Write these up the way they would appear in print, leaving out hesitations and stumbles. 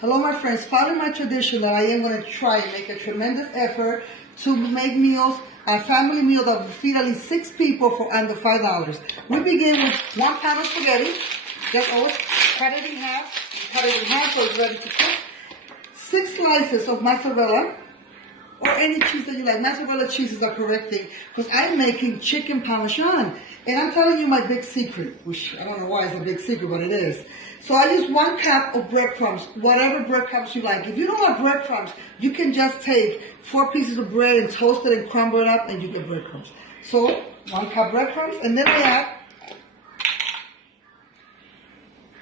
Hello my friends, following my tradition that I am going to try and make a tremendous effort to make meals, a family meal that will feed at least 6 people for under $5. We begin with 1 pound of spaghetti. Just always cut it in half so it's ready to cook. 6 slices of mozzarella, or any cheese that you like. Mozzarella cheese is the correct thing, because I'm making chicken Parmesan. And I'm telling you my big secret, which I don't know why it's a big secret, but it is. So I use 1 cup of breadcrumbs, whatever breadcrumbs you like. If you don't have breadcrumbs, you can just take 4 pieces of bread and toast it and crumble it up and you get breadcrumbs. So 1 cup breadcrumbs, and then I add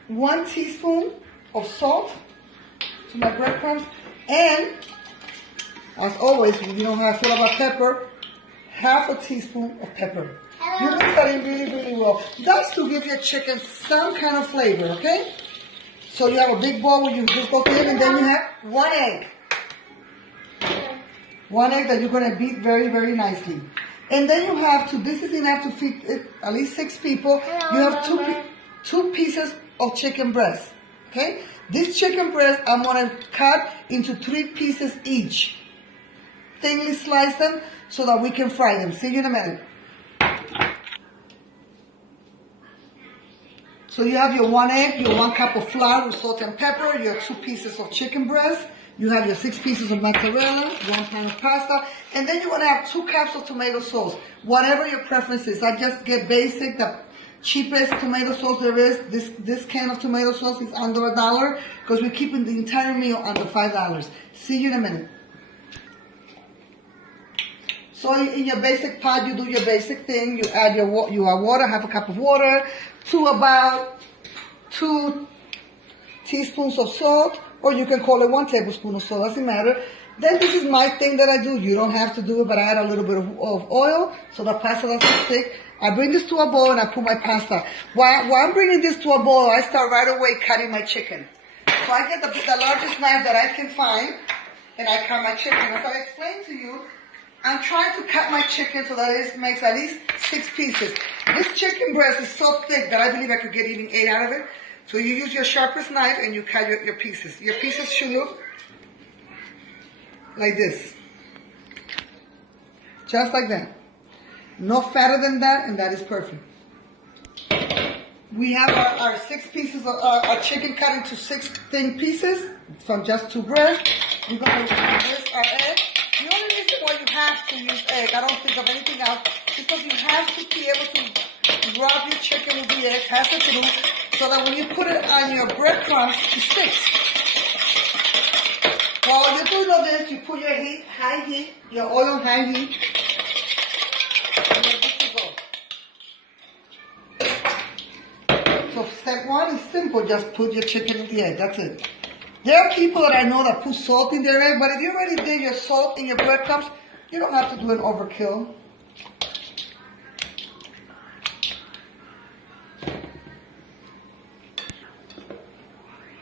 1 teaspoon of salt to my breadcrumbs, and as always, when you don't have full of a pepper, half a teaspoon of pepper. You mix that in really, really well. That's to give your chicken some kind of flavor, okay? So you have a big bowl where you just go in, and then you have 1 egg. 1 egg that you're going to beat very, very nicely. And then you have to, this is enough to feed at least 6 people. You have 2 pieces of chicken breast, okay? This chicken breast, I'm going to cut into 3 pieces each. Thinly slice them so that we can fry them. See you in a minute. So you have your 1 egg, your 1 cup of flour with salt and pepper, your 2 pieces of chicken breast, you have your 6 pieces of mozzarella, 1 pound of pasta, and then you're going to have 2 cups of tomato sauce. Whatever your preference is. I just get basic, the cheapest tomato sauce there is. This can of tomato sauce is under $1 because we're keeping the entire meal under $5. See you in a minute. So in your basic pot, you do your basic thing. You add your water, half a cup of water, to about 2 teaspoons of salt, or you can call it 1 tablespoon of salt, doesn't matter. Then this is my thing that I do. You don't have to do it, but I add a little bit of oil so the pasta doesn't stick. I bring this to a bowl and I put my pasta. While I'm bringing this to a bowl, I start right away cutting my chicken. So I get the largest knife that I can find, and I cut my chicken. As I explained to you, I'm trying to cut my chicken so that it makes at least 6 pieces. This chicken breast is so thick that I believe I could get even 8 out of it. So you use your sharpest knife and you cut your pieces. Your pieces should look like this. Just like that. No fatter than that, and that is perfect. We have our 6 pieces of our chicken cut into 6 thin pieces from just 2 breasts. We're going to whisk our egg. The only reason why you have to use egg, I don't think of anything else, is because you have to be able to rub your chicken with the egg, pass it through, so that when you put it on your breadcrumbs, it sticks. While you're doing all this, you put your heat, high heat, your oil on high heat, and you're good to go. So step 1 is simple, just put your chicken in the egg, that's it. There are people that I know that put salt in their egg, but if you already did your salt in your breadcrumbs, you don't have to do an overkill.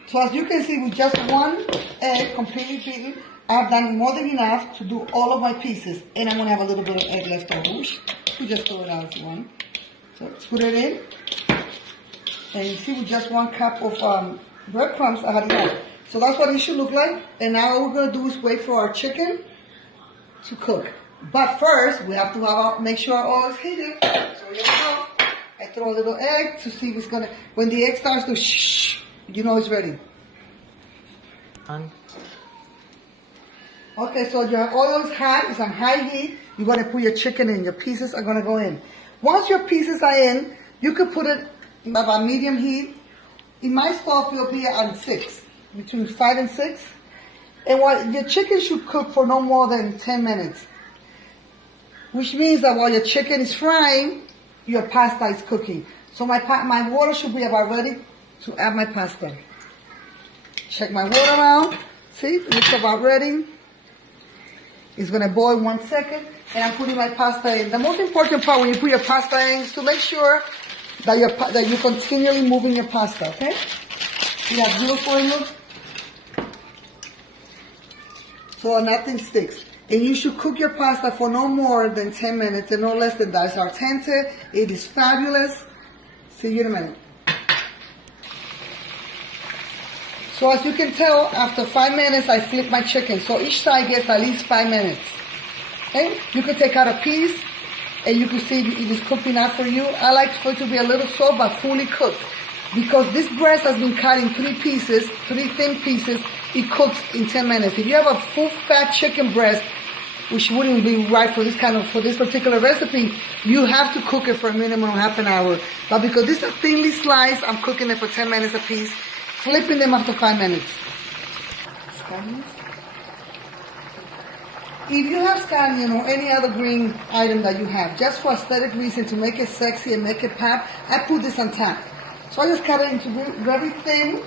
So as you can see, with just 1 egg completely beaten, I've done more than enough to do all of my pieces. And I'm going to have a little bit of egg left over. You can just throw it out if you want. So let's put it in. And you see, with just 1 cup of breadcrumbs, I had enough. So that's what it should look like. And now all we're going to do is wait for our chicken to cook. But first, we have to make sure our oil is heated. So here we go. I throw a little egg to see if it's going to, when the egg starts to shh, you know it's ready. Okay, so your oil is hot, it's on high heat. You're going to put your chicken in. Your pieces are going to go in. Once your pieces are in, you can put it about medium heat. In my stove, it'll be on 6. Between 5 and 6, and your chicken should cook for no more than 10 minutes, which means that while your chicken is frying, your pasta is cooking. So my water should be about ready to add my pasta. Check my water out. See, it's about ready. It's going to boil 1 second, and I'm putting my pasta in. The most important part when you put your pasta in is to make sure that you're continually moving your pasta. Okay? See that beautiful it looks? So nothing sticks. And you should cook your pasta for no more than 10 minutes and no less than that. It's al dente. It is fabulous. See you in a minute. So as you can tell, after 5 minutes, I flip my chicken. So each side gets at least 5 minutes. Okay? You can take out a piece, and you can see it is cooking out for you. I like for it to be a little soft, but fully cooked. Because this breast has been cut in 3 pieces, 3 thin pieces, it cooks in 10 minutes. If you have a full fat chicken breast, which wouldn't be right for this particular recipe, you have to cook it for a minimum of half an hour. But because this is thinly sliced, I'm cooking it for 10 minutes a piece, flipping them after 5 minutes. If you have scallion or any other green item that you have, just for aesthetic reason, to make it sexy and make it pop, I put this on top. So I just cut it into very thin